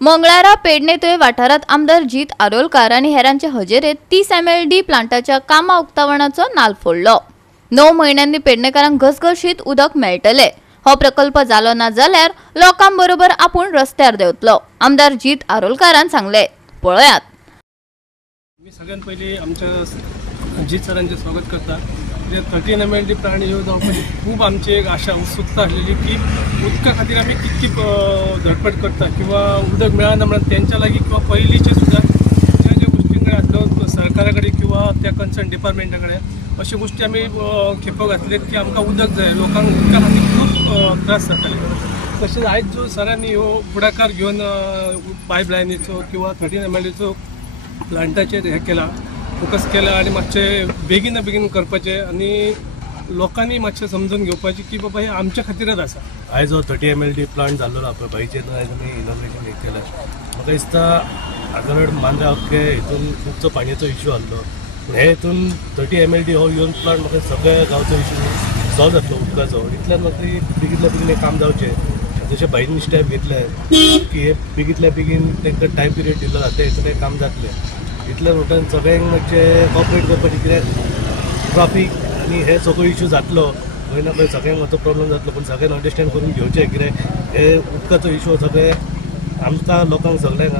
मंगळारा पेडणेतोय वाठारात आमदार जीत आरोलकार आणि हेरांच्या हजेरेत 30 MLD प्लांटाच्या कामा उक्तावणाचो नाल फोडलो। 9 महिन्यांनी पेडणेकारांक घसघशीत उदक मेळटले। हो प्रकल्प जालो ना जाल्यार लोकांबरोबर आपूण रस्त्यार देवतलो, आमदार जीत आरोलकारान सांगले। पळयात। मी सगळ्यात पहिले आमच्या जीत सरांचे स्वागत करता। 13 MLD प्लांट येऊ जावपाची खूप आमची एक आशा उत्सुकता आसलेली की उदका खातीर आमी कितकी धडपड करता किंवा उदक मेळना म्हणून त्यांच्या लागी किंवा पयलींचे सुद्धा ज्या ज्या गोष्टींकडे आसलो सरकारा कडेन किंवा त्या कन्सर्न डिपार्टमेंटा कडेन अशा गोष्टी आमी खेपो घातले की आमकां उदक जाय, लोकांक उदका खातीर खूप त्रास जाताले। तशेंच आयज जो सरांनी हो फुडाकार घेवन पायपलायनीचो किंवा 13 MLDचो प्लांटाचेर हे केला, फोकस केला आणि मातशें बेगीन करपाचें आणि लोकांनी मातशें समजून घेवपाचें की बाबा हे आमच्या खातीरच आसा। आयज हो 30 MLD प्लांट जाल्लो पळय बाईचेर आयज आमी इनॉग्रेशन केलें। म्हाका दिसता आगरड मांद्रा अख्खे हितून खुबसो पाणयेचो इश्यू आसलो, पूण हे हितून 30 MLD हो येवन प्लांट म्हाका सगळ्या गांवचो इश्यू सॉल्व जातलो उदकाचो। इतल्यान म्हाका बेगीतल्या काम जावचें। जशें बाईंनी स्टेप घेतले की हे बेगीतल्या बेगीन तांकां टायम पिरियड दिल्लो जाता हितून काम जातलें। इतल्या रुटान सगळ्यांक मातशें कॉपरेट करपाचें, कित्याक ट्राफीक आनी हे सगळो इश्यू जातलो खंय ना खंय सगळ्यांक मातसो प्रॉब्लेम जातलो, पूण सगळ्यांनी अंडरस्टँड करून घेवचें कित्याक हे उदकाचो इश्यू सगळे आमकां लोकांक सगळ्यांक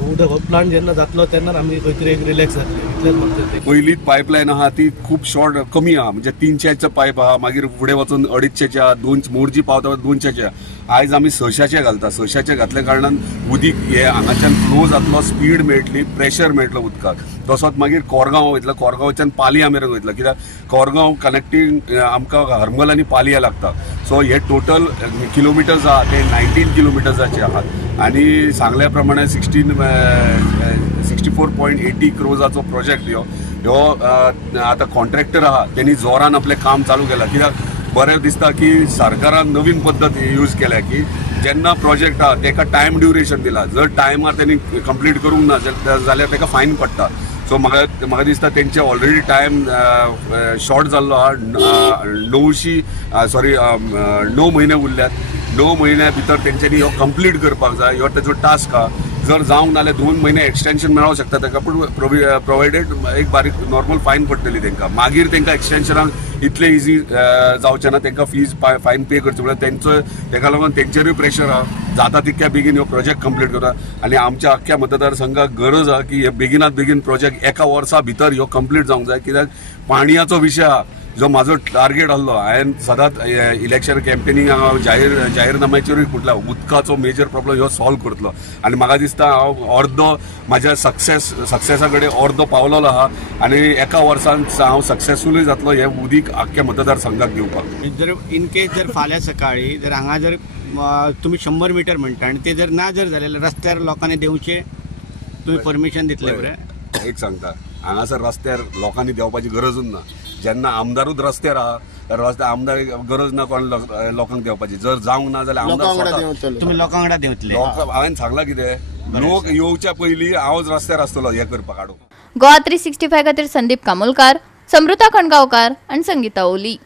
उदक हो प्लांट जेन्ना जातलो तेन्ना आमी खंय तरी एक रिलॅक्स जातले। इतलेंच म्हाका पयलीच पायपलायन आहा ती खूप शॉर्ट कमी आहा, म्हणजे 300चे पायप आहा, मागीर फुडें वचून 250चे आहा, मोरजी पावता 200चे। आयज आमी 600चे घालता। 600चे घातल्या कारणान उदीक हे हांगाच्यान फ्लो जातलो, स्पीड मेळटली, प्रेशर मेळटलो उदकाक। तसोच मागीर कोरगांव वयतलो, कोरगांवच्यान पालया मेरेन वयतलो, कित्याक कोरगांव कनेक्टींग आमकां हरमल आनी पालया लागता। सो हे टोटल किलोमिटर्स आहा ते 19 किलोमिटर्साचे आहात आणि सांगल्या प्रमाणे 64.80 क्रोजाचो प्रोजेक्ट ह्यो आतां कॉन्ट्रॅक्टर आहा त्यांनी जोरान आपलें काम चालू केलां। कित्याक बरें दिसता की सरकारान नवीन पद्दत यूज केल्या की जेन्ना प्रोजेक्ट आहा ताका टायम ड्युरेशन दिला, जर टायमार त्यांनी कंप्लीट करूंक ना जाल्यार ताका फायन पडटा। सो म्हाका दिसता तेंचे ऑलरेडी टायम शॉर्ट जाल्लो आहा। 9 म्हयने उरल्यात। 9 म्हयन्या भितर तेंच्यांनी हो कंप्लीट करपाक जाय, ह्यो तेजो टास्क आहा। जर जावंक नाल्यार 2 म्हयने एक्सटेंशन मेळोंक शकता ताका, पूण प्रोवायडेड एक बारीक नॉर्मल फायन पडटली तांकां। मागीर तांकां एक्सटेंशनाक इतले इजी जावचें ना, तांकां फीज फायन पे करचे पडटा। ताका लागून तेंचेरूय प्रेशर आहा, जाता तितक्या बेगीन हो प्रोजेक्ट कंप्लीट करता। आनी आमच्या आख्ख्या मतदारसंघाक गरज आहा की हे बेगिनात बेगीन प्रोजेक्ट एका वर्सा भितर ह्यो कंप्लीट जावंक जाय, कित्याक पाणयाचो विशय आहा जो म्हाजो टार्गेट आसलो। हांवें सदांच इलेक्शन कॅम्पेनिंगाक जाहीरनाम्याचेरूय कुठला उदकाचो मेजर प्रॉब्लेम ह्यो सॉल्व करतलो आणि म्हाका दिसता हांव अर्दो म्हाज्या सक्सेसा कडेन अर्दो पावलेलो आहा आणि एका वर्सान हांव सक्सेसफुलूय जातलो हे उदीक आख्ख्या मतदारसंघाक दिवपाक। जर इन केस जर फाल्यां सकाळी जर हांगा जर तुमी 100 मीटर म्हणटा आणि ते जर ना जर जाल्यार रस्त्यार लोकांनी देवचे, तुम्ही परमिशन दितले? बरें एक सांगता, हांगासर रस्त्यार लोकांनी देवपाची गरजूच ना। जेन्ना आमदारूच रस्त्यार आहा रस्त्यार आमदार गरज ना कोण लोकांक देवपाची। जर जावंक ना जाल्यार आमदार तुम्ही लोकां वांगडा देवतले। हांवें सांगलां कितें, लोक येवच्या पयलीं हांवच रस्त्यार आसतलो हे करपाक हाडून। गोवा 365 खातीर संदीप कामोलकार, समृता खणगांवकार आणि संगीता ओली।